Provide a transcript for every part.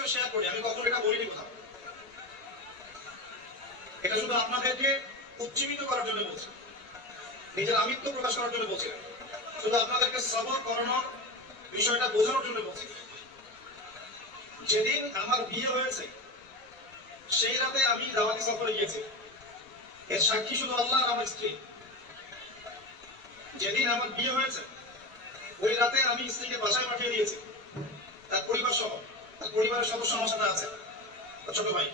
বিষয় শেয়ার করি, আমি কখনো এটা বলিনি কোথাও। এটা শুধু আপনাদেরকে উজ্জীবিত করার জন্য বলছি, নিজের আমিত্ব প্রকাশ করার জন্য বলছি, শুধু আপনাদেরকে সবর করানোর বিষয়টা বোঝানোর জন্য বলছি। যেদিন আমার বিয়ে হয়েছে সেই রাতে আমি দাওয়াতি সফরে গিয়েছি, এর সাক্ষী শুধু আল্লাহ আর আমার স্ত্রী। যেদিন আমার বিয়ে হয়েছে ওই রাতে আমি স্ত্রীকে বাসায় পাঠিয়ে দিয়েছি, তার পরিবার সহ, তার পরিবারের সদস্য আমার সাথে আছে, ছোট ভাই।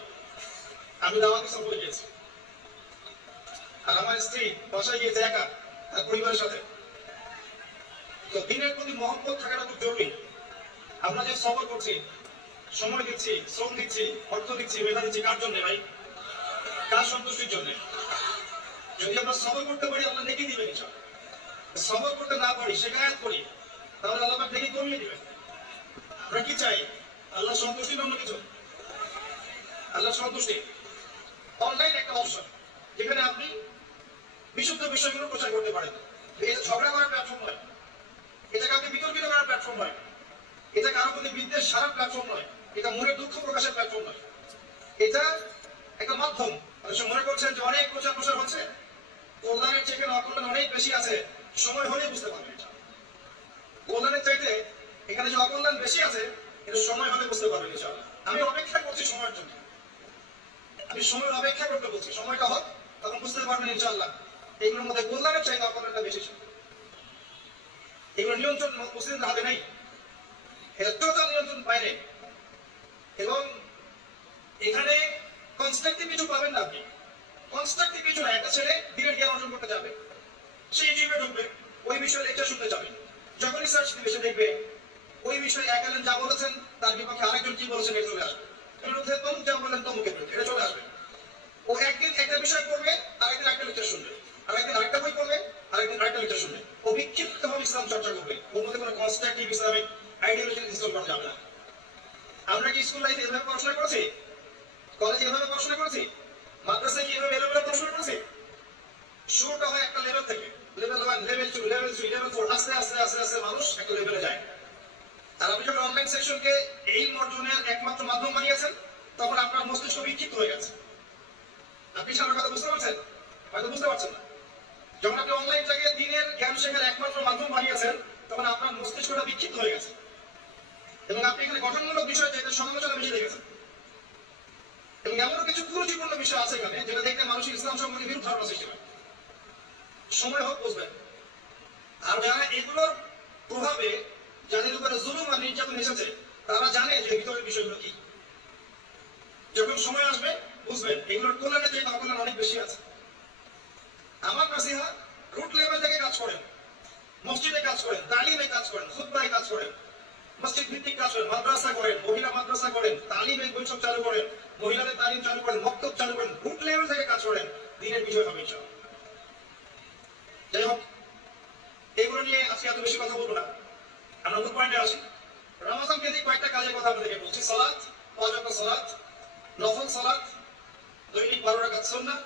আমি দাওয়াতি সফরে গিয়েছি আর আমার স্ত্রী বাসায় গিয়েছে একা তার পরিবারের সাথে। তো দিনের প্রতি মহব্বত থাকাটা খুব জরুরি। আমরা যে সফর করছি, সময় দিচ্ছি, শ্রম দিচ্ছি, অর্থ দিচ্ছি, মেধা দিচ্ছি, কার জন্য ভাই? কার সন্তুষ্টির জন্য? যদি আমরা সফর করতে পারি আল্লাহ নেকি দিবেন ইনশাআল্লাহ। সফর করতে না পারি, শিকায়াত করি, তাহলে আল্লাহ পাক নেকি কমিয়ে দিবেন। আমরা কি চাই? আল্লাহ সন্তুষ্টি না অন্য কিছু? আল্লাহ সন্তুষ্টি। অনলাইন একটা অপশন যেখানে আপনি বিশুদ্ধ বিষয়গুলো প্রচার করতে পারেন। এটা ঝগড়া করার প্ল্যাটফর্ম নয়, এটা কাউকে বিতর্কিত করার প্ল্যাটফর্ম নয়, এটা কারো প্রতি বিদ্বেষ সারার প্ল্যাটফর্ম নয়, এটা মনের দুঃখ প্রকাশের প্ল্যাটফর্ম নয়, এটা একটা মাধ্যম। মনে করছেন যে অনেক প্রচার প্রসার হচ্ছে, কল্যাণের চেয়ে অকল্যাণ অনেক বেশি আছে, সময় হলেই বুঝতে পারবেন। কল্যাণের চাইতে এখানে যে অকল্যাণ বেশি আছে এটা সময় হলে বুঝতে পারবেন ইনশাআল্লাহ। আমি অপেক্ষা করছি সময়ের জন্য, আমি সময়ের অপেক্ষা করতে বলছি, সময়টা হোক তখন বুঝতে পারবেন ইনশাআল্লাহ এগুলোর মধ্যে কল্যাণের চাইতে অকল্যাণটা বেশি ছিল। এগুলো নিয়ন্ত্রণ মুসলিমদের হাতে নেই, এটা টোটাল নিয়ন্ত্রণ বাইরে। এবং এখানে কনস্ট্রাকটিভ কিছু পাবেন না আপনি, কনস্ট্রাকটিভ কিছু না। একটা ছেলে দিনের জ্ঞান অর্জন করতে যাবে, সে ইউটিউবে ঢুকবে, ওই বিষয়ে লেকচার শুনতে যাবে, যখনই সার্চ দিবে সে দেখবে ওই বিষয়ে এক আলেম যা বলেছেন তার বিপক্ষে আরেকজন কি বলেছেন এটা চলে আসবে, এর মধ্যে তমুক যা বললেন তমুকের বিরুদ্ধে এটা চলে আসবে। ও একদিন একটা বিষয় পড়বে, আরেকদিন একটা লেকচার শুনবে, আরেকদিন আরেকটা বই পড়বে, আরেকদিন আরেকটা লেকচার শুনবে। ও বিক্ষিপ্তভাবে ইসলাম চর্চা করবে, ওর মধ্যে কোনো কনস্ট্রাকটিভ ইসলামিক আইডিওলজি ইনস্টল করা যাবে না। আমরা কি স্কুল লাইফে এভাবে পড়াশোনা করেছি? কলেজে এভাবে পড়াশোনা করেছি? মাদ্রাসায় কি এভাবে এলোমেলো পড়াশোনা করেছি? শুরুটা হয় একটা লেভেল থেকে, লেভেল 1, লেভেল 2, লেভেল 3, লেভেল 4, আস্তে আস্তে আস্তে আস্তে মানুষ একটা লেভেলে যায়। আর আপনি যখন অনলাইন সেকশনকে এই অর্জনের একমাত্র মাধ্যম বানিয়েছেন তখন আপনার মস্তিষ্ক বিক্ষিপ্ত হয়ে গেছে। আপনি আমার কথা বুঝতে পারছেন? হয়তো বুঝতে পারছেন না। যখন আপনি অনলাইনটাকে দিনের জ্ঞান শেখার একমাত্র মাধ্যম বানিয়েছেন তখন আপনার মস্তিষ্কটা বিক্ষিপ্ত হয়ে গেছে এবং আপনি এখানে গঠনমূলক বিষয় যেটা সমালোচনা বেশি দেখেছেন। এবং এমনও কিছু কুরুচিপূর্ণ বিষয় আছে এখানে যেটা দেখলে মানুষের ইসলাম সম্পর্কে বিরূপ ধারণা সৃষ্টি হয়। সময় হোক বুঝবেন। আর যারা এগুলোর প্রভাবে যাদের উপরে জুলুম আর নির্যাতন এসেছে তারা জানে যে ভিতরের বিষয়গুলো কি। যখন সময় আসবে বুঝবেন এগুলোর কল্যাণের চেয়ে অকল্যাণ অনেক বেশি আছে। আমার নাসিহা, রুট লেভেল থেকে কাজ করেন, মসজিদে কাজ করেন, তালিমে কাজ করেন, খুতবায় কাজ করেন, মসজিদ ভিত্তিক কাজ করেন, মাদ্রাসা করেন, মহিলা মাদ্রাসা করেন, তালিমের বৈঠক চালু করেন, মহিলাদের তালিম চালু করেন, মক্তব চালু করেন, রুট লেভেল থেকে কাজ করেন, দিনের বিষয় হবে ইনশাআল্লাহ। যাই হোক, এগুলো নিয়ে আজকে এত বেশি কথা বলবো না, আমরা মূল পয়েন্টে আসি। রমজান কেন্দ্রিক কয়েকটা কাজের কথা আপনাদেরকে বলছি। সালাত, 5 ওয়াক্ত সালাত, নফল সালাত, দৈনিক 12 রাকাত সুন্নাহ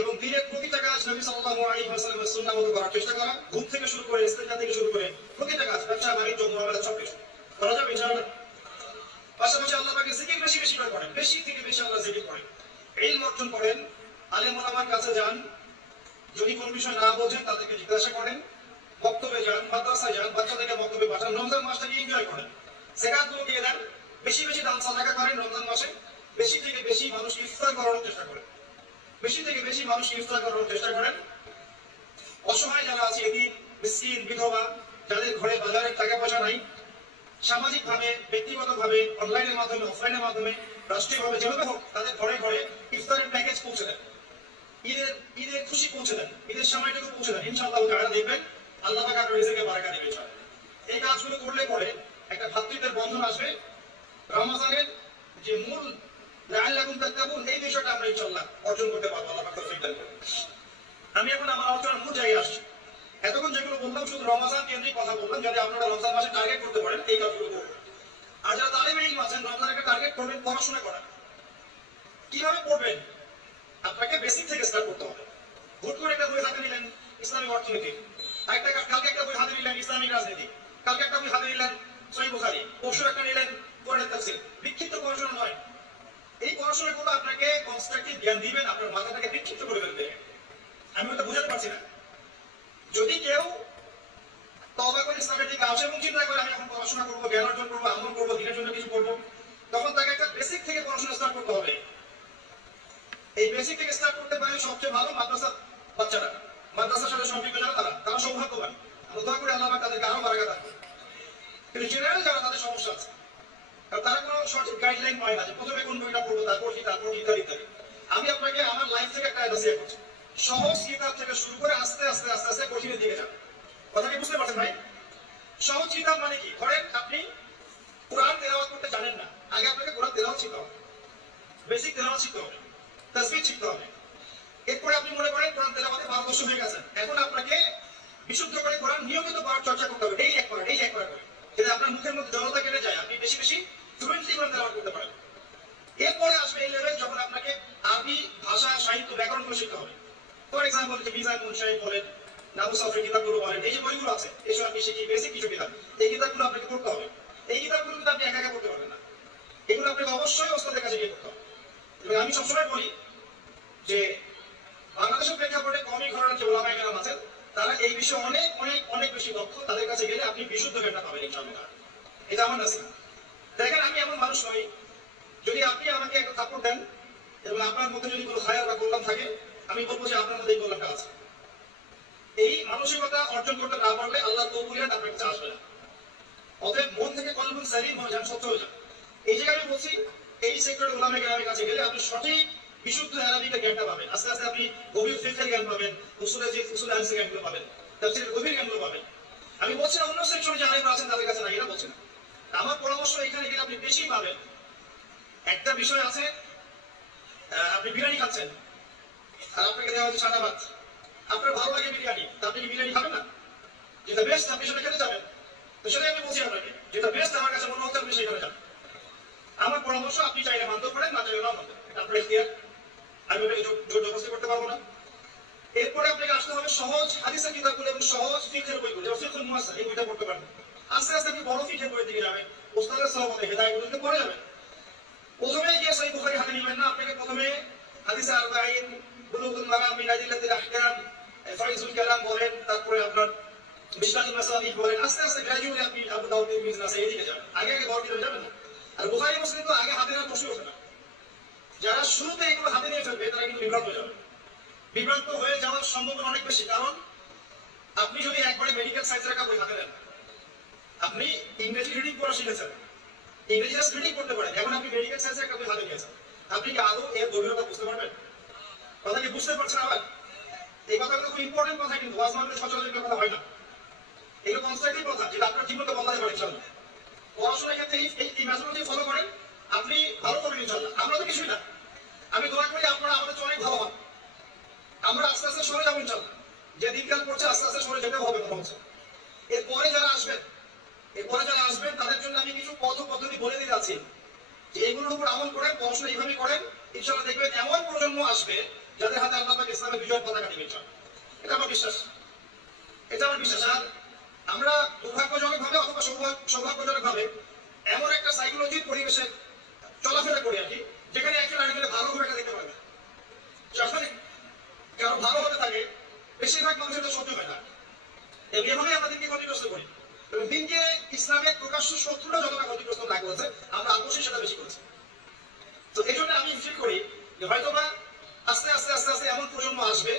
এবং দিনের প্রতিটা কাজ নবী সাল্লাল্লাহু আলাইহি ওয়াসাল্লামের সুন্নাহ মতো করার চেষ্টা করা। ঘুম থেকে শুরু করে, ইস্তেঞ্জা থেকে শুরু করে প্রতিটা কাজ, ব্যবসা বাণিজ্য মুআমালা সবকিছু করা যাবে ইনশাআল্লাহ। পাশাপাশি আল্লাহ পাকের জিকির বেশি বেশি করে করেন, বেশি থেকে বেশি আল্লাহ জিকির করেন, ইলম অর্জন করেন, আলেম ওলামার কাছে যান, যদি কোনো বিষয় না বোঝেন তাদেরকে জিজ্ঞাসা করেন, বক্তব্যে যান, মাদ্রাসায় যান, বাচ্চাদেরকে বক্তব্যে পাঠান, রমজান মাসটাকে এনজয় করেন, যাকাতগুলো দিয়ে দেন, বেশি বেশি দান সাদাকা করেন রমজান মাসে, বেশি থেকে বেশি মানুষকে ইফতার করানোর চেষ্টা করেন, বেশি থেকে বেশি মানুষকে ইফতার করানোর চেষ্টা করেন। অসহায় যারা আছে, এদিন মিসকিন, বিধবা, যাদের ঘরে বাজারের টাকা পয়সা নাই, সামাজিকভাবে, ব্যক্তিগতভাবে, অনলাইনের মাধ্যমে, অফলাইনের মাধ্যমে, রাষ্ট্রীয়ভাবে যেভাবে হোক তাদের ঘরে ঘরে ইফতারের প্যাকেজ পৌঁছে দেন, ঈদের খুশি পৌঁছে দেন, ঈদের সময়টুকু পৌঁছে দেন। ইনশাআল্লাহ তাআলা দেখবেন আল্লাহ পাক আপনার রিজিকে বারাকা দিবেন ইনশাআল্লাহ। এই কাজগুলো করলে পরে একটা ভাতৃত্বের বন্ধন আসবে। রমজানের যে মূল লাআল্লাকুম তাত্তাকুন এই বিষয়টা আমরা ইনশাআল্লাহ অর্জন করতে পারবো, আল্লাহ পাক তৌফিক দান করুন। আমি এখন আমার আলোচনার মূল জায়গায় আসছি। এতক্ষণ যেগুলো বললাম শুধু রমজান কেন্দ্রিক কথা বললাম, যদি আপনারা রমজান মাসে টার্গেট করতে পারেন এই কাজগুলো করবেন। আর যারা তালিমে ইলম আছেন রমজান একটা টার্গেট করবেন পড়াশোনা করা। কিভাবে পড়বেন? আপনাকে বেসিক থেকে স্টার্ট করতে হবে। হুট করে একটা বই হাতে নিলেন ইসলামিক অর্থনীতি, কালকে একটা বই হাতে নিলেন ইসলামিক রাজনীতি, কালকে একটা বই হাতে নিলেন সহিহ বুখারী, পরশু একটা নিলেন কোরআনের তাফসীর, বিক্ষিপ্ত সবচেয়ে ভালো মাদ্রাসার বাচ্চারা, মাদ্রাসার সাথে সম্পৃক্ত যারা তারা সৌভাগ্যবান। আমরা দোয়া করি আল্লাহ পাক তাদেরকে আরো বারাকা দান করুন। কিন্তু জেনারেল যারা তাদের সমস্যা আছে, কারণ তারা কোনো সঠিক গাইডলাইন পায় না যে প্রথমে কোন বইটা পড়বো, তারপর ইত্যাদি ইত্যাদি। আমি আপনাকে আমার লাইফ থেকে একটা নসিহত করছি, সহজ কিতাব থেকে শুরু করে আস্তে আস্তে আস্তে আস্তে কঠিনের দিকে যান। কথা কি বুঝতে পারছেন ভাই? সহজ কিতাব মানে কি? ধরেন আপনি কোরআন তেলাওয়াত করতে জানেন না, আগে আপনাকে কোরআন তেলাওয়াত শিখতে হবে, বেসিক তেলাওয়াত শিখতে হবে, তাসবিহ শিখতে হবে। এরপরে আপনি মনে করেন কোরআন তেলাওয়াতে পারদর্শী হয়ে গেছেন, এখন আপনাকে বিশুদ্ধ করে কোরআন নিয়মিত পড়ার চর্চা করতে হবে, এই এক করে যাতে আপনার মুখের মধ্যে জড়তা কেটে যায়, আপনি বেশি বেশি ফ্লুয়েন্টলি কোরআন তেলাওয়াত করতে পারেন। এরপরে আসবে এই লেভেল যখন আপনাকে আরবি ভাষা, সাহিত্য, ব্যাকরণগুলো শিখতে হবে। ফর এক্সাম্পল যে মিজান মুনশাই বলেন, নাবু সাফির কিতাবগুলো বলেন, এই যে বইগুলো আছে, এসব আপনি শিখি বেসিক কিছু কিতাব, এই কিতাবগুলো আপনাকে পড়তে হবে। এই কিতাবগুলো কিন্তু আপনি একা একা পড়তে পারবেন না, এগুলো আপনাকে অবশ্যই ওস্তাদের কাছে গিয়ে পড়তে হবে। এবং আমি সবসময় বলি যে বাংলাদেশের প্রেক্ষাপটে কমই ঘরানার যে ওলামায়ে কেরাম আছেন, তারা এই বিষয়ে অনেক অনেক অনেক বেশি দক্ষ। তাদের কাছে গেলে আপনি বিশুদ্ধ জ্ঞানটা পাবেন ইনশাআল্লাহ। এটা আমার নাসিহত। দেখেন, আমি এমন মানুষ নই, যদি আপনি আমাকে একটা থাপ্পড় দেন এবং আপনার মধ্যে যদি কোনো খায়াল বা কল্যাণ থাকে, আমি বলবো যে আপনার মধ্যে এই কল্যাণটা আছে। এই মানসিকতা অর্জন করতে না পারলে আল্লাহ কবুলিয়াত আপনার কাছে আসবে না। অতএব মন থেকে কলবুন সালিম হয়ে যান, স্বচ্ছ হয়ে যান। এই জায়গায় আমি বলছি, এই সেক্টরের ওলামায়ে কেরামের কাছে গেলে আপনি সঠিক বিশুদ্ধ আরবিকের জ্ঞানটা পাবেন। আস্তে আস্তে আপনি গভীর ফিকহের জ্ঞান পাবেন, উসুলের হাদিসের জ্ঞানগুলো পাবেন, তাফসীরের গভীর জ্ঞানগুলো পাবেন। আমি বলছি না অন্য সেকশনে যে আলেমরা আছেন তাদের কাছে না, এটা বলছি না। আমার পরামর্শ এখানে গেলে আপনি বেশি পাবেন। একটা বিষয় আছে, আপনি বিরিয়ানি খাচ্ছেন আর আপনাকে দেওয়া হচ্ছে সাদা ভাত, আপনার ভালো লাগে বিরিয়ানি, তা আপনি কি বিরিয়ানি খাবেন না? যেটা বেস্ট আপনি সেটা খেতে যাবেন। তো সেটাই আমি বলছি আপনাকে, যেটা বেস্ট আমার কাছে মনে হচ্ছে আপনি সেখানে যান। আমার পরামর্শ, আপনি চাইলে মানতেও পারেন, না চাইলে না মানতে, এটা আপনার ইখতিয়ার, আমি ওটাকে জোর জবরদস্তি করতে পারবো না। এরপরে আপনাকে আসতে হবে সহজ হাদিসের কিতাবগুলো এবং সহজ ফিকহের বইগুলো, যেমন ফিকহুল মুয়াসসার, এই বইটা পড়তে পারবেন। আস্তে আস্তে আপনি বড় ফিকহের বইয়ের দিকে যাবেন, ওস্তাদের সহবতে হেদায়েতগুলোতে পড়ে যাবেন। প্রথমে গিয়ে সহিহ বুখারী হাতে নিবেন না, আপনাকে প্রথমে হাদিসে আরবাঈন, বুলুগুল মারাম মিন আদিল্লাতিল আহকাম, ফাইজুল কালাম বলেন, তারপরে আপনার মিশকাতুল মাসাবিহ বলেন, আস্তে আস্তে গ্র্যাজুয়ালি আপনি আবু দাউদ, তিরমিজি, নাসাঈ এদিকে যাবেন। আগে বড় কিতাবে যাবেন না। আর বুখারী মুসলিম তো আগে হাতে নেওয়ার প্রশ্ন ওঠে না। যারা শুরুতে এগুলো হাতে নিয়ে ফেলবে তারা কিন্তু বিভ্রান্ত হয়ে যাবে। বিভ্রান্ত হয়ে যাওয়ার সম্ভাবনা অনেক বেশি, কারণ আপনি যদি একবারে মেডিকেল সায়েন্সের একটা বই হাতে নেন, আপনি ইংরেজি রিডিং পড়া শিখেছেন, ইংরেজি জাস্ট রিডিং করতে পারেন, এখন আপনি মেডিকেল সায়েন্সের একটা বই হাতে নিয়েছেন, আপনি কি আদৌ এর গভীরতা বুঝতে পারবেন? কথা কি বুঝতে পারছেন? আবার এই কথাগুলো খুব ইম্পর্টেন্ট কথা, কিন্তু ওয়াজ মাহফিলে সচরাচর কথা হয় না। এগুলো কনস্ট্রাকটিভ কথা, যেটা আপনার জীবনকে বদলাতে পারে ইনশাআল্লাহ। পড়াশোনার ক্ষেত্রে এই মেথডোলজি ফলো করেন, আপনি ভালো করবেন ইনশাআল্লাহ। আমরা তো কিছুই না, আমি দোয়া করি আপনারা আমাদের অনেক ভালো হন। আমরা আস্তে আস্তে সরে যাবো ইনশাআল্লাহ। যে দিনকাল পড়ছে আস্তে আস্তে সরে যেতে হবে কথা হচ্ছে। এরপরে যারা আসবেন তাদের জন্য আমি কিছু পদ্ধতি বলে দিতে আছি, যে এগুলোর উপর আমল করেন, পড়াশোনা এইভাবে করেন, ইনশাআল্লাহ দেখবেন এমন প্রজন্ম আসবে যাদের হাতে আল্লাহ পাক ইসলামের বিজয় পতাকা দিবেন ইনশাআল্লাহ। এটা আমার বিশ্বাস, এটা আমার বিশ্বাস। আর আমরা দুর্ভাগ্যজনক ভাবে অথবা সৌভাগ্যজনক ভাবে এমন একটা সাইকোলজির পরিবেশে চলাফেরা করি আর কি, যেখানে একজন আরেকজনের ভালো খুব একটা দেখতে পারবে। যখন কারো ভালো হতে থাকে, বেশিরভাগ মানুষের তো সহ্য হয় না, এভাবে আমরা দিনকে ক্ষতিগ্রস্ত করি। এবং দিনকে ইসলামের প্রকাশ্য শত্রুরা যতটা ক্ষতিগ্রস্ত না করেছে, আমরা আকস্মিক সেটা বেশি করেছি। তো এই জন্য আমি ফিল করি যে হয়তোবা আস্তে আস্তে আস্তে আস্তে এমন প্রজন্ম আসবে,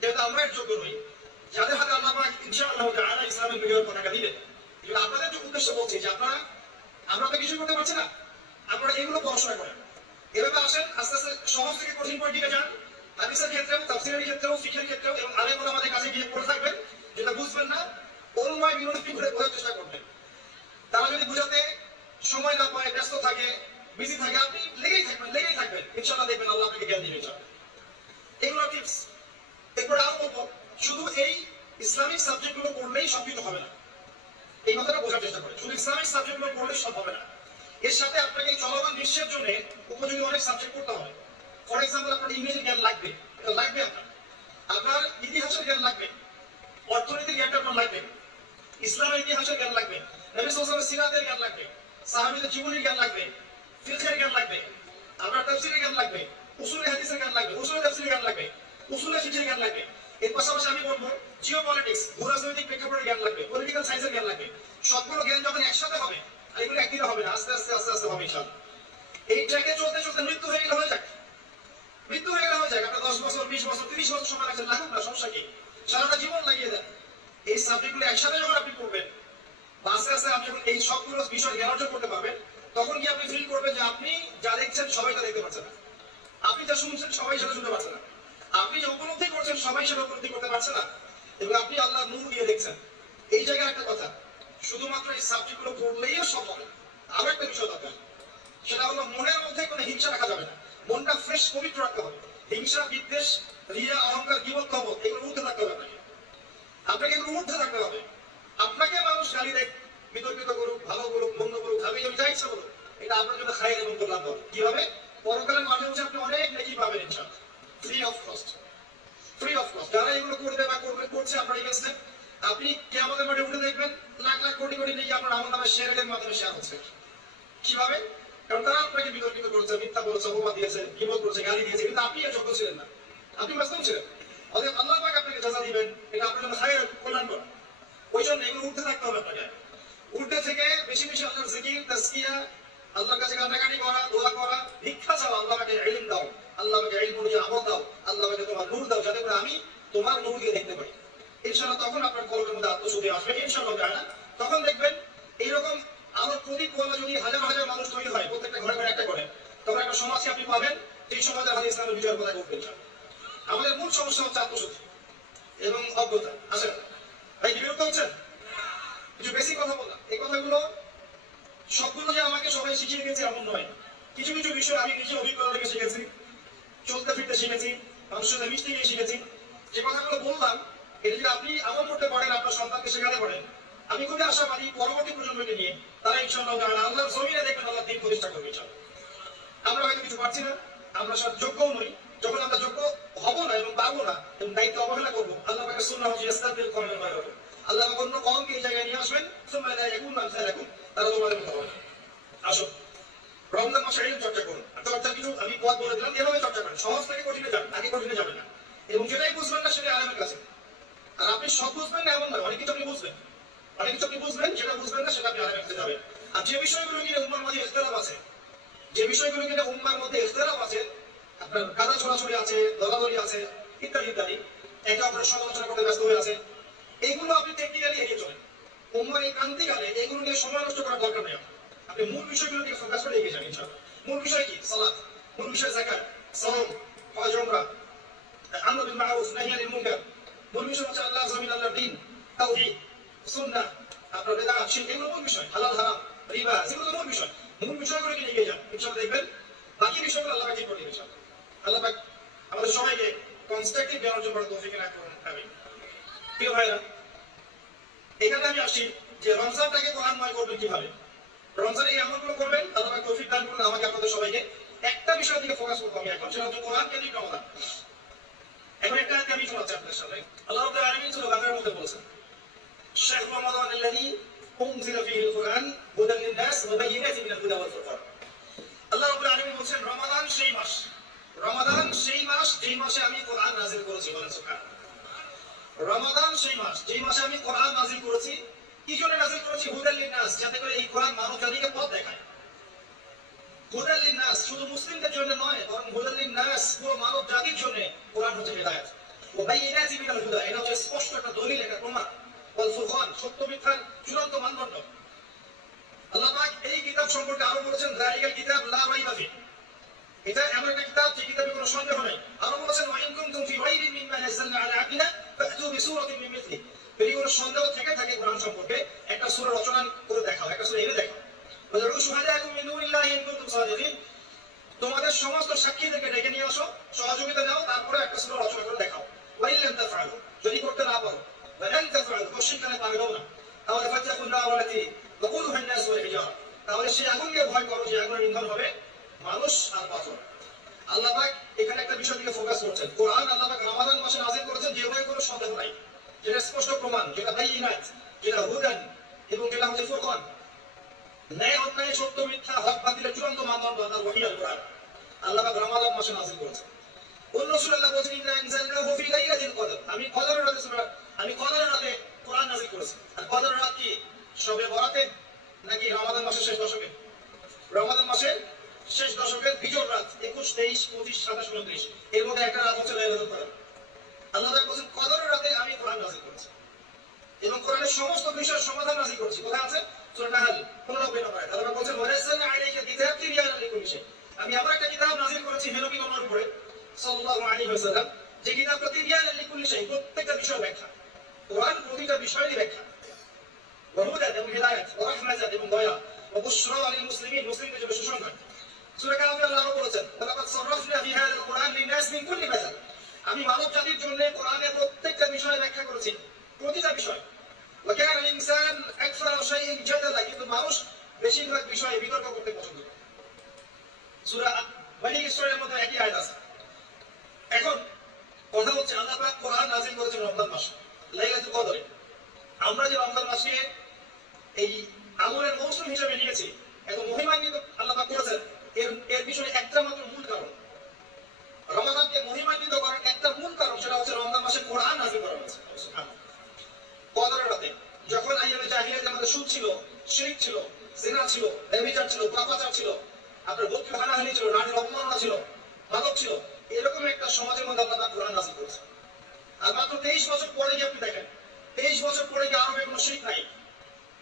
যেহেতু আমরা এর যোগ্য নই, যাদের হাতে আল্লাহ পাক ইনশাআল্লাহ তাআলা ইসলামের বিজয়ের পতাকা দিবেন। কিন্তু আপনাদের যে উদ্দেশ্য বলছি যে আমরা তো কিছু করতে পারছি না, আপনারা এগুলো পড়াশোনা করেন, এভাবে আসেন, আস্তে আস্তে সহজ থেকে কঠিন পয়েন্ট দিকে যান। হাদিসের ক্ষেত্রেও, তাফসীরের ক্ষেত্রেও, ফিকহের ক্ষেত্রেও, এবং আলেম ওলামাদের কাছে গিয়ে পড়ে থাকবেন। যেটা বুঝবেন না অনুময় বিনতি করে বোঝার চেষ্টা করবেন। তারা যদি বুঝাতে সময় না পায়, ব্যস্ত থাকে, বিজি থাকে, আপনি লেগেই থাকবেন, ইনশাআল্লাহ দেখবেন আল্লাহ আপনাকে জ্ঞান দিবেন ইনশাআল্লাহ। এগুলো টিপস। এরপর আরো বলবো, শুধু এই ইসলামিক সাবজেক্টগুলো পড়লেই সবকিছু হবে না, এই কথাটা বোঝার চেষ্টা করেন। শুধু ইসলামিক সাবজেক্টগুলো পড়লেই সব হবে না, এর সাথে আপনাকে চলমান বিশ্বের জন্য উপযোগী অনেক সাবজেক্ট পড়তে হবে। ফর এক্সাম্পল, আপনার ইংরেজি জ্ঞান লাগবে, এটা লাগবে আপনার ইতিহাসের জ্ঞান লাগবে, অর্থনীতির জ্ঞানটা আপনার লাগবে, ইসলামের ইতিহাসের জ্ঞান লাগবে, নবী সাল্লাল্লাহু আলাইহি ওয়াসাল্লামের সিরাতের জ্ঞান লাগবে, সাহাবীদের জীবনের জ্ঞান লাগবে, ফিকহের জ্ঞান লাগবে, আপনার তাফসীরের জ্ঞান লাগবে, উসুলে হাদিসের জ্ঞান লাগবে, উসুলে তাফসীরের জ্ঞান লাগবে, উসুলে ফিকহের জ্ঞান লাগবে। এর পাশাপাশি আমি বলবো জিওপলিটিক্স, ভূরাজনৈতিক প্রেক্ষাপটের জ্ঞান লাগবে, পলিটিক্যাল সায়েন্সের জ্ঞান লাগবে। সবগুলো জ্ঞান যখন একসাথে হবে, আর এগুলো একদিনে হবে না, আস্তে আস্তে হবে ইনশাআল্লাহ। এই ট্র্যাকে চলতে চলতে মৃত্যু হয়ে গেলে হয়ে যাক, মৃত্যু হয়ে গেলে হয়ে যাক, আপনার 10 বছর 20 বছর 30 বছর সময় লাগছে, লাগুক না, সমস্যা কি? সারাটা জীবন লাগিয়ে দেন। এই সাবজেক্টগুলো একসাথে যখন আপনি পড়বেন, আস্তে আস্তে আপনি যখন এই সবগুলো বিষয় জ্ঞান অর্জন করতে পারবেন, তখন কি আপনি ফিল করবেন যে আপনি যা দেখছেন সবাই তা দেখতে পাচ্ছেন না, আপনি যা শুনছেন সবাই সেটা শুনতে পাচ্ছে না, আপনি যে উপলব্ধি করছেন সবাই সেটা উপলব্ধি করতে পারছে না, এবং আপনি আল্লাহর নূর দিয়ে দেখছেন। এই জায়গায় একটা কথা, শুধুমাত্র এই সাবজেক্টগুলো পড়লেই সব হবে। আরো একটা বিষয় দরকার, সেটা হলো মনের মধ্যে কোনো হিংসা রাখা যাবে না, মনটা ফ্রেশ পবিত্র রাখতে হবে। হিংসা, বিদ্বেষ, রিয়া, অহংকার, গীবত, কপট এগুলো ঊর্ধ্বে থাকতে হবে। আপনাকে এগুলো ঊর্ধ্বে থাকতে হবে। আপনাকে মানুষ গালি দেখ, বিতর্কিত করুক, ভালো করুক, মন্দ করুক, আমি যা ইচ্ছা করুক, এটা আপনার জন্য খায়ের এবং কল্যাণ হবে। কিভাবে? পরকালের মাঠে বসে আপনি অনেক নেকি পাবেন ইনশাআল্লাহ, free of cost. Free of cost. যারা এগুলো করবে বা করছে আপনার এগেইনস্টে, আপনি কিয়ামতের মাঠে উঠে দেখবেন লাখ লাখ কোটি কোটি নেকি আপনার আমলনামায় শেয়ারের মাধ্যমে শেয়ার হচ্ছে। কিভাবে? কারণ তারা আপনাকে বিতর্কিত করেছে, মিথ্যা বলেছে, অপবাদ দিয়েছে, গীবত করেছে, গালি দিয়েছে, কিন্তু আপনি এর যোগ্য ছিলেন না, আপনি মাসলুম ছিলেন। অতএব আল্লাহ পাক আপনাকে সাজা দিবেন, এটা আপনার জন্য খায়ের কল্যাণ করা। ওই জন্য এগুলো উঠতে থাকতে হবে আপনাকে। উঠতে থেকে বেশি বেশি আল্লাহর জিকির, তাজকিয়া, আল্লাহর কাছে কান্নাকাটি করা, দোয়া করা, ভিক্ষা চাওয়া, আল্লাহ আমাকে ইলম দাও, আল্লাহ আমাকে ইলম অনুযায়ী আমল দাও, আল্লাহ আমাকে তোমার নূর দাও, যাতে করে আমি তোমার নূর দিয়ে দেখতে পারি। ইনশাআল্লাহ তখন আপনার কলবের মধ্যে আত্মশুদ্ধি আসবে ইনশাআল্লাহ তাআলা। তখন দেখবেন এইরকম আলোর প্রদীপ বলা যদি হাজার হাজার মানুষ তৈরি হয়, প্রত্যেকটা ঘরে ঘরে একটা করে, তখন একটা সমাজকে আপনি পাবেন, সেই সমাজে হাদিস ইসলামের বিজয়ের কথা বলবেন। আমাদের মূল সমস্যা হচ্ছে আত্মশুদ্ধি এবং অজ্ঞতা। আসেন ভাই, বিরক্ত হচ্ছেন? কিছু বেশি কথা বললাম, এই কথাগুলো সবগুলো যে আমাকে সবাই শিখিয়ে গেছে এমন নয়। কিছু কিছু বিষয় আমি নিজে অভিজ্ঞতা থেকে শিখেছি, চলতে ফিরতে শিখেছি, মানুষের সাথে মিশতে গিয়ে শিখেছি। যে কথাগুলো বললাম, এটা যদি আপনি আমল করতে পারেন, আপনার সন্তানকে শেখাতে পারেন, আমি খুবই আশাবাদী পরবর্তী প্রজন্মকে নিয়ে তারা ইনশাআল্লাহ আল্লাহর জমিনে দেখবেন আল্লাহ দিন প্রতিষ্ঠা করবে ইনশাআল্লাহ। আমরা হয়তো কিছু পারছি না, আমরা সব যোগ্যও নই। যখন আমরা যোগ্য হব না এবং পারবো না এবং দায়িত্ব অবহেলা করবো, আল্লাহ পাকের সুন্নাহ হচ্ছে ইস্তাগফির কওমের বাইরে, আল্লাহ পাক অন্য কওমকে এই জায়গায় নিয়ে আসবেন, সুম্মা লা ইয়াকুনু আমসালাকুম, তারা তোমাদের মতো হবে। আসো রমজান মাসে ইলম চর্চা করুন। চর্চা কিছু আমি পথ বলে দিলাম, এভাবে চর্চা করেন, সহজ থেকে কঠিনে যান, আগে কঠিনে যাবেন না। এবং যেটাই বুঝবেন না সেটাই আলেমের কাছে। আর আপনি সব বুঝবেন না এমন নয়, অনেক কিছু আপনি বুঝবেন, অনেক কিছু আপনি বুঝবেন, যেটা বুঝবেন না সেটা আপনি আলেমের কাছে যাবেন। আর যে বিষয়গুলো নিয়ে উম্মার মাঝে ইখতিলাফ আছে, যে বিষয়গুলো নিয়ে উম্মার মধ্যে ইখতিলাফ আছে, আপনার কাদা ছোড়াছড়ি আছে, দলাদলি আছে, ইত্যাদি ইত্যাদি, একে অপরের সমালোচনা করতে ব্যস্ত হয়ে আছে, এইগুলো আপনি টেকনিক্যালি এড়িয়ে চলেন। উম্মার এই ক্রান্তিকালে এগুলো নিয়ে সময় নষ্ট করার দরকার নেই। আপনি মূল বিষয়গুলো নিয়ে ফোকাস করে এগিয়ে যান ইনশাআল্লাহ। মূল বিষয় কি? সালাত, মূল বিষয় যাকাত, সাওম, হজ, উমরা, আমর বিল মারুফ, নাহি আনিল মুনকার। মূল বিষয় হচ্ছে আল্লাহর জমিন, আল্লাহর দ্বীন, তাওহীদ, সুন্নাহ, আপনার বিদআত, শিরক, এগুলো মূল বিষয়। হালাল হারাম, রিবা, এগুলো মূল বিষয়। মূল বিষয়গুলো নিয়ে এগিয়ে যান ইনশাআল্লাহ, দেখবেন বাকি বিষয়গুলো আল্লাহ পাক ঠিক করে দিবেন ইনশাআল্লাহ। আল্লাহ পাক আমাদের সবাইকে কনস্ট্রাকটিভ জ্ঞান অর্জন করার তৌফিক দান করুন, আমিন। প্রিয় ভাইরা, এখানে আমি আসি যে রমজানটাকে কোরআনময় করবেন কিভাবে। রমজানে এই আমলগুলো করবেন, আল্লাহ পাক তৌফিক দান করুন আমাকে আপনাদের সবাইকে। একটা বিষয়ের দিকে ফোকাস করব আমি এখন, সেটা হচ্ছে কোরআন কেন্দ্রিক রমাদান। এখন একটা আয়াত আমি শোনাচ্ছি আপনাদের সামনে। আল্লাহ রাব্বুল আলামিন সূরা বাকারার মধ্যে বলেছেন, শাহরু রমাদান আল্লাযী উনজিলা ফীহিল কুরআন হুদাল লিন-নাস ওয়া বায়িনাতিন মিনাল হুদা ওয়াল ফুরকান। আল্লাহ রাব্বুল আলামিন বলেন রমাদান সেই মাস, রমাদান সেই মাস যেই মাসে আমি কোরআন নাযিল করেছি। বলেন সুবহানাল্লাহ। রমাদান সেই মাস যেই মাসে আমি কোরআন নাযিল করেছি। কি জন্য নাযিল করেছি? হুদাল লিন-নাস, যাতে করে এই কোরআন মানব জাতিকে পথ দেখায়। হুদাল লিন-নাস শুধু মুসলিমদের জন্য নয়, বরং হুদাল লিন-নাস পুরো মানব জাতির জন্য কোরআন হচ্ছে হেদায়েত। ওয়া বায়িনাতিন মিনাল হুদা, এটা হচ্ছে স্পষ্ট একটা দলিল, একটা প্রমাণ। ওয়াল ফুরকান, সত্য মিথ্যার চূড়ান্ত মানদণ্ড। আল্লাহ পাক এই কিতাব সম্পর্কে আরো বলেছেন, যালিকাল কিতাব লা রাইবা ফি, এটা এমন একটা কিতাব যে কিতাবে কোনো সন্দেহ নেই। আরো বলেছেন, ওয়া ইন কুনতুম ফি রাইবিন মিম্মা নাযালনা আলা আবদিনা ফাতু বিসূরাতিন মিন মিথলি, যদি কোনো সন্দেহ থেকে থাকে কোরআন সম্পর্কে, একটা সূরা রচনা করে দেখাও, একটা সূরা এনে দেখাও। ওয়া শুহাদাকুম মিন দুনিল্লাহি ইন কুনতুম সাদিকিন, তোমাদের সমস্ত সাক্ষীদেরকে ডেকে নিয়ে আসো, সহযোগিতা নাও, তারপরে একটা সূরা রচনা করে দেখাও। ওয়া ইল্লাম তাফআলু, যদি করতে না পারো, ওয়া লান তাফআলু, কোশ্চেনখানে পারবেও না, তাহলে ফাত্তাকুন নার আল্লাতী ওয়াকুদুহা আন-নাস ওয়াল হিজারা, তাহলে সেই আগুনকে ভয় করো যে আগুনের ইন্ধন হবে মানুষ আর পাথর। আল্লাহ পাক এখানে একটা বিষয় দিকে ফোকাস করছেন। কোরআন আল্লাহ পাক রমাদান মাসে নাযিল করেছেন, যে ভয়ে কোনো সন্দেহ নাই, যেটা স্পষ্ট প্রমাণ, যেটা বায়িনাত, যেটা হুদান এবং যেটা হচ্ছে ফুরকান, ন্যায় অন্যায়, সত্য মিথ্যা, হক বাতিলের চূড়ান্ত মানদণ্ড আল্লাহর ওহী আল কোরআন আল্লাহ পাক রমাদান মাসে নাযিল করেছেন। অন্য সূরা আল্লাহ বলেছেন, ইন্না আনজালনাহু ফি লাইলাতিল কদর, আমি কদরের রাতে সূরা, আমি কদরের রাতে কোরআন নাযিল করেছি। আর কদরের রাত কি? শবে বরাতে নাকি রমাদান মাসের শেষ দশকে? রমাদান মাসের শেষ দশকের বিজোড় রাত 21, 23, 25, 27, 29 এর মধ্যে একটা রাত হচ্ছে লাইলাতুল কদর। আল্লাহ তাআলা বলেন কদরের রাতে আমি কোরআন নাযিল করেছি এবং কোরআনের সমস্ত বিষয়ের সমাধান নাযিল করেছি। কোথায় আছে? সূরা নাহল 15 নম্বর আয়াত। আল্লাহ বলেন ওয়ানাযালনা আলাইকা কিতাবান তিবয়ানান লিকুল্লি শাই। আমি আমার একটা কিতাব নাযিল করেছি হে নবী তোমার উপরে সাল্লাল্লাহু আলাইহি ওয়াসাল্লাম, যে কিতাবটা তিবয়ানান লিকুল্লি শাই, প্রত্যেকটা বিষয়ের ব্যাখ্যা। কোরআন প্রতিটা বিষয়েরই ব্যাখ্যা। ওয়া হুদান এবং হিদায়াত ওয়া রাহমাতান এবং দয়া ওয়া বুশরা লিল মুসলিমিন, মুসলিমদের জন্য সুসংবাদ। সূরা কাহফে আল্লাহ বলেছেন ওয়ালাকাদ সাররাফনা ফি হাযাল কুরআন লিন-নাস মিন কুল্লি মাসাল। আমি মানব জাতির জন্য কোরআনের প্রত্যেকটা বিষয় ব্যাখ্যা করেছি, প্রতিটা বিষয়। ওয়া কানা আল-ইনসান আকসারা শাইইন জাদালা, কিন্তু মানুষ বেশিরভাগ বিষয়ে বিতর্ক করতে পছন্দ করে। সূরা বনী ইসরাঈলের মধ্যে একই আয়াত আছে। এখন কথা হচ্ছে আল্লাহ পাক কোরআন নাযিল করেছেন রমজান মাসে লাইলাতুল কদরে। আমরা যে রমজান মাসকে এই আমলের মৌসুম হিসেবে নিয়েছি, এত মহিমান্বিত আল্লাহ পাক করেছেন, এর পিছনে একটা মাত্র মূল কারণ, রমাদানকে মহিমান্বিত করার একটা মূল কারণ, সেটা হচ্ছে রমজান মাসে কোরআন নাযিল করা হয়েছে। কদরের রাতে যখন আইয়ামে জাহিলিয়াতে আমাদের সুদ ছিল, শিরক ছিল, জিনা ছিল, ব্যভিচার ছিল, পাপাচার ছিল, আপনার গোত্র হানাহানি ছিল, নারীর অবমাননা ছিল, মাদক ছিল, এরকম একটা সমাজের মধ্যে আল্লাহ পাক কোরআন নাযিল করেছে। আর মাত্র 23 বছর পরে গিয়ে আপনি দেখেন, 23 বছর পরে গিয়ে আরবে কোনো শিরক নাই,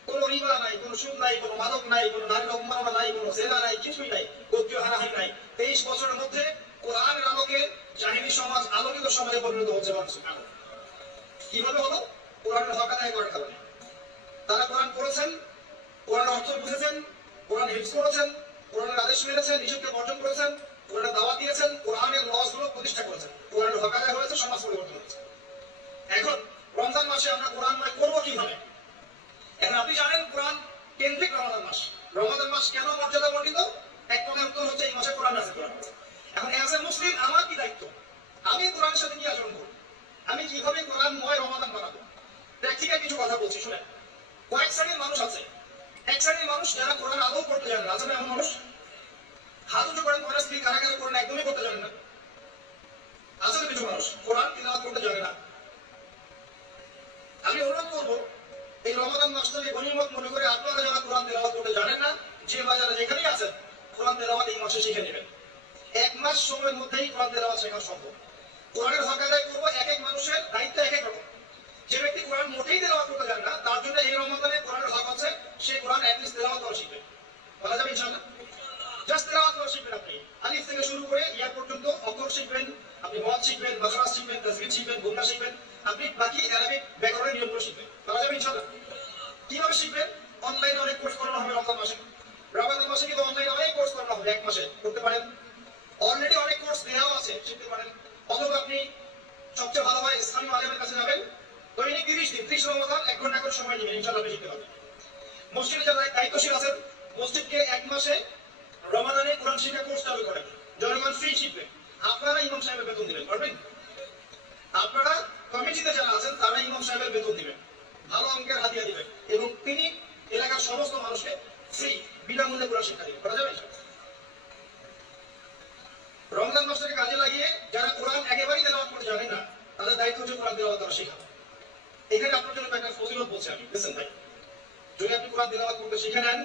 কোনো রিবা নাই, কোনো সুদ নাই, কোনো মাদক নাই, কোনো নারীর অবমাননা নাই, কোনো জেনা নাই, কিছুই নাই, গোত্রীয় হানাহানি নাই। 23 বছরের মধ্যে কোরআনের আলোকে জাহিলি সমাজ আলোকিত সমাজে পরিণত হচ্ছে। কিভাবে হলো? কোরআনের হক আদায় করার কারণে। তারা কোরআন পড়েছেন, কোরআনের অর্থ বুঝেছেন, কোরআন হিফজ করেছেন, কোরআনের আদেশ মেনেছেন, নিষেধকে বর্জন করেছেন, কোরআনের দাওয়াত দিয়েছেন, কোরআনের লসগুলো প্রতিষ্ঠা করেছেন, কোরআনের হক আদায় হয়েছে, সমাজ পরিবর্তন হয়েছে। এখন রমজান মাসে আমরা কোরআনময় করবো কিভাবে? এখন আপনি জানেন কোরআন কেন্দ্রিক রমাদান মাস। রমাদান মাস কেন মর্যাদা বর্ণিত? এক কথায় উত্তর হচ্ছে এই মাসে কোরআন নাযিল করা হয়েছে। এখন এজ এ মুসলিম আমার কি দায়িত্ব? আমি কোরআনের সাথে কি আচরণ করব? আমি কিভাবে কোরআনময় রমাদান বানাবো? প্র্যাকটিক্যাল কিছু কথা বলছি, শুনেন। কয়েক শ্রেণীর মানুষ আছে। এক শ্রেণীর মানুষ যারা কোরআন আদৌ পড়তে জানে না। আছে না এমন মানুষ? হাত উঁচু করেন, কোরআন স্ত্রী কারা কারা কোরআন একদমই পড়তে জানে না। আছে না কিছু মানুষ কোরআন তিলাওয়াত করতে জানে না। আমি অনুরোধ করবো এই রমাদান মাসটাকে গনিমত মনে করে আপনারা যারা কোরআন তেলাওয়াত করতে জানেন না, যে বাজারে যেখানেই আছেন, কোরআন তেলাওয়াত এই মাসে শিখে নেবেন। 1 মাস সময়ের মধ্যেই কোরআন তেলাওয়াত শেখা সম্ভব। কোরআনের হক আদায় করবো, এক এক মানুষের দায়িত্ব এক এক রকম। যে ব্যক্তি কোরআন মোটেই তেলাওয়াত করতে জানে না, তার জন্য এই রমাদানে কোরআনের হক আছে, সে কোরআন অ্যাটলিস্ট তেলাওয়াত করা শিখবে। বলা যাবে ইনশাআল্লাহ? জাস্ট তেলাওয়াত করা শিখবেন। আপনি আলিফ থেকে শুরু করে ইয়া পর্যন্ত অক্ষর শিখবেন, আপনি মদ শিখবেন, মাখরাজ শিখবেন, তাজবিদ শিখবেন, গুণা শিখবেন, আপনি বাকি আরবিক ব্যাকরণের নিয়মগুলো শিখবেন। বলা যাবে ইনশাআল্লাহ? কিভাবে শিখবেন? অনলাইনে অনেক কোর্স করানো হবে রমজান মাসে। রমজান মাসে কিন্তু অনলাইনে অনেক কোর্স করানো হবে, 1 মাসে করতে পারেন। অলরেডি অনেক কোর্স দেওয়াও আছে, শিখতে পারেন। অথবা আপনি সবচেয়ে ভালো হয় স্থানীয় আলেমের কাছে যাবেন, দৈনিক 30 দিন 30 রমজান 1 ঘন্টা করে সময় নেবেন, ইনশাআল্লাহ আপনি শিখতে পারবেন। মসজিদে যারা দায়িত্বশীল আছেন, মসজিদকে 1 মাসে রমাদানে কোরআন শিক্ষা কোর্স চালু করেন, জনগণ ফ্রি শিখবে। আপনারা ইমাম সাহেবের বেতন দিবেন, পারবেন? আপনারা কমিটিতে যারা আছেন তারা ইমাম সাহেবের বেতন দিবেন, ভালো অঙ্কের হাদিয়া দিবেন, এবং তিনি এলাকার সমস্ত মানুষকে ফ্রি বিনামূল্যে কোরআন শিক্ষা দিবেন। করা যাবে? রমজান মাসটাকে কাজে লাগিয়ে যারা কোরআন একেবারেই তেলাওয়াত করতে জানে না, তাদের দায়িত্ব হচ্ছে কোরআন তেলাওয়াত করা শেখা। এখানে আপনার জন্য একটা ফজিলত বলছি আমি, বুঝছেন ভাই? যদি আপনি কোরআন তেলাওয়াত করতে শিখে নেন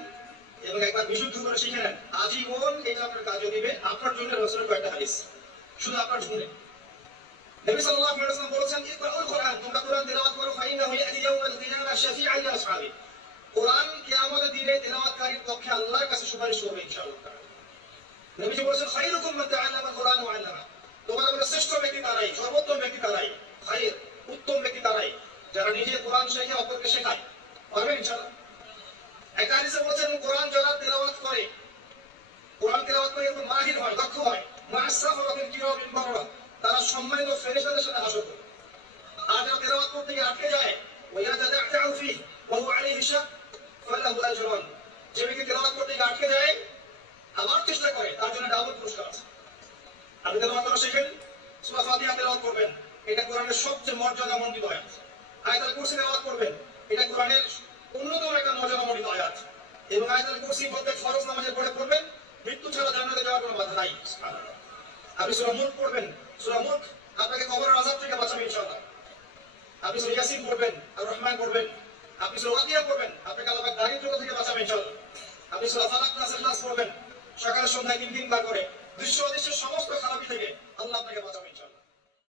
এবং একবার বিশুদ্ধ করে শিখে নেন, আজীবন এটা আপনার কাজে দিবে। আপনার জন্য রাসূলের কয়েকটা হাদিস, শুধু আপনার জন্য। নবী সাল্লাল্লাহু আলাইহি ওয়াসাল্লাম বলেছেন, ইকরাউল কোরআন, তোমরা কোরআন তেলাওয়াত করো, ফাইন্নাহু ইয়াতি ইয়াউমাল কিয়ামাহ শাফিআন লি আসহাবি। কোরআন কিয়ামতের দিনে তেলাওয়াতকারীর পক্ষে আল্লাহর কাছে সুপারিশ করবে ইনশাআল্লাহ। নবীজি বলেছেন, খায়রুকুম মান তাআল্লামা কোরআন ওয়া আল্লামা। তোমাদের মধ্যে শ্রেষ্ঠ ব্যক্তি তারাই, সর্বোত্তম ব্যক্তি তারাই, খায়র উত্তম ব্যক্তি তারাই, যারা নিজে কোরআন শিখে অপরকে শেখায়। পারবে ইনশাআল্লাহ? এক হাদিসে বলেছেন, কোরআন যারা তেলাওয়াত করে, কোরআন তেলাওয়াত করে এরকম মাহির হয়, দক্ষ হয়, মুআসসাফাতুল কিরামিন বাররা, তারা সম্মানিত ফেরেশতাদের সাথে হাসর করে। আর যারা তেলাওয়াত করতে গিয়ে আটকে যায়, ওয়ায়াতাদা'উ ফিহি ওয়া হুয়া আলাইহি শাক ফালাহু আজরান, যে ব্যক্তি তেলাওয়াত করতে গিয়ে আটকে যায় আবার চেষ্টা করে, তার জন্য ডাবল পুরস্কার আছে। আপনি তেলাওয়াত করা শিখেন, সূরা ফাতিহা তেলাওয়াত করবেন, এটা কোরআনের সবচেয়ে মর্যাদামণ্ডিত আয়াত। আয়াতুল কুরসি তেলাওয়াত করবেন, এটা কোরআনের অন্যতম একটা মর্যাদামণ্ডিত আয়াত। এবং আয়াতুল কুরসি প্রত্যেক ফরজ নামাজে পড়ে পড়বেন, মৃত্যু ছাড়া জান্নাতে যাওয়ার কোনো বাধা নাই। সুবহানাল্লাহ। আপনি সূরা মুলক পড়বেন, সূরা মুলক আপনাকে কবরের আযাব থেকে বাঁচাবে ইনশাআল্লাহ। আপনি সূরা ইয়াসিন পড়বেন, আর রহমান পড়বেন, আপনি সূরা ওয়াকিয়া পড়বেন, আপনাকে আল্লাহ পাক দারিদ্রতা থেকে বাঁচাবে ইনশাআল্লাহ। আপনি সূরা ফালাক নাস ইখলাস পড়বেন, সকালে সন্ধ্যায় 3 বার করে দৃশ্য অদৃশ্য সমস্ত খারাপি থেকে আল্লাহ আপনাকে বাঁচাবেন।